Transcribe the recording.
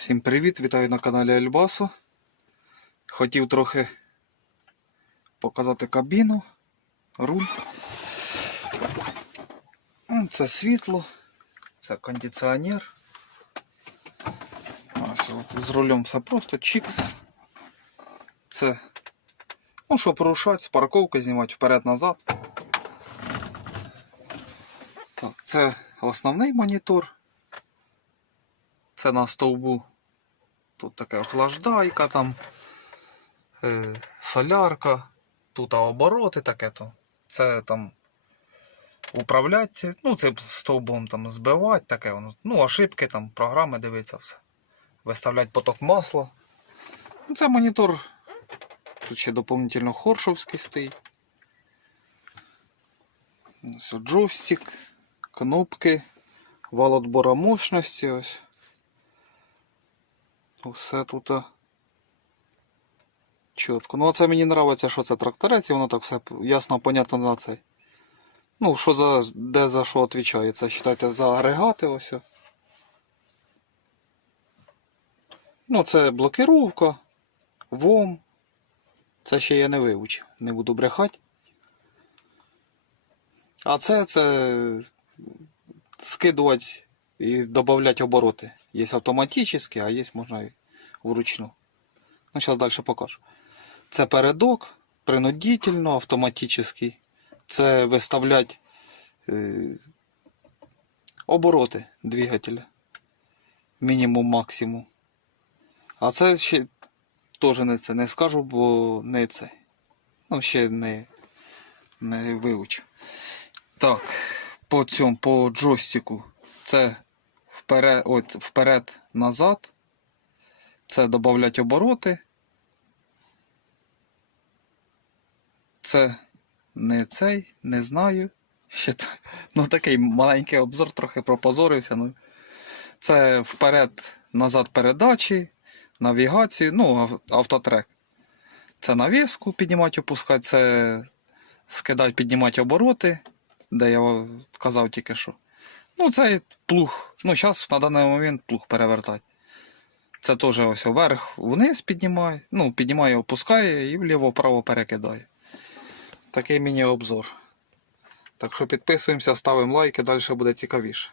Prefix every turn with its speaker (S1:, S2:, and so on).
S1: Всім привіт! Вітаю на каналі Альбасо. Хотів трохи показати кабіну, руль. Це світло, це кондиціонер. Ось от з рулем все просто чікс. Це, ну, щоб порушати, з парковки знімати вперед-назад. Так, це основний монітор. Це на стовбу. Тут таке охлаждайка, там е, солярка, тут обороти таке то. Це там управляти, ну це стовбом там збивати, таке воно. Ну, ошибки, там, програми дивиться все. Виставляти поток масла. Ну, Це монітор. Тут ще доповнительно хоршовський стоїть. Джойстик, кнопки, вал отбора мощності ось. Усе тут чітко. Ну, це мені подобається, що це тракторець, і воно так все ясно, понятно на цей. Ну, що за, де за що відповідає. Це вважайте за агрегати ось. Ну, це блокировка, ВОМ. Це ще я не вивчив, не буду брехати. А це, це скидувати і додавати обороти. Є автоматично, а є можна і вручну. Ну, зараз далі покажу. Це передок, принудительно, автоматичний. Це виставляти е, обороти двигателя. Мінімум, максимум. А це ще теж не це не скажу, бо не це. Ну, ще не, не вивчив. Так, по цьому, по джойстику. Це вперед, от, вперед назад. Це додати обороти. Це не цей, не знаю. Ще ну, такий маленький обзор, трохи пропозорився. Ну. Це вперед, назад передачі, навігацію, ну, автотрек. Це навіску піднімати, опускати, це скидати, піднімати обороти, де я казав тільки що. Ну, це плуг. Ну, зараз на даний момент плуг перевертати. Це теж ось вверх, вниз піднімає, ну, піднімає, опускає і вліво-вправо перекидає. Такий міні-обзор. Так що підписуємося, ставимо лайки, далі буде цікавіше.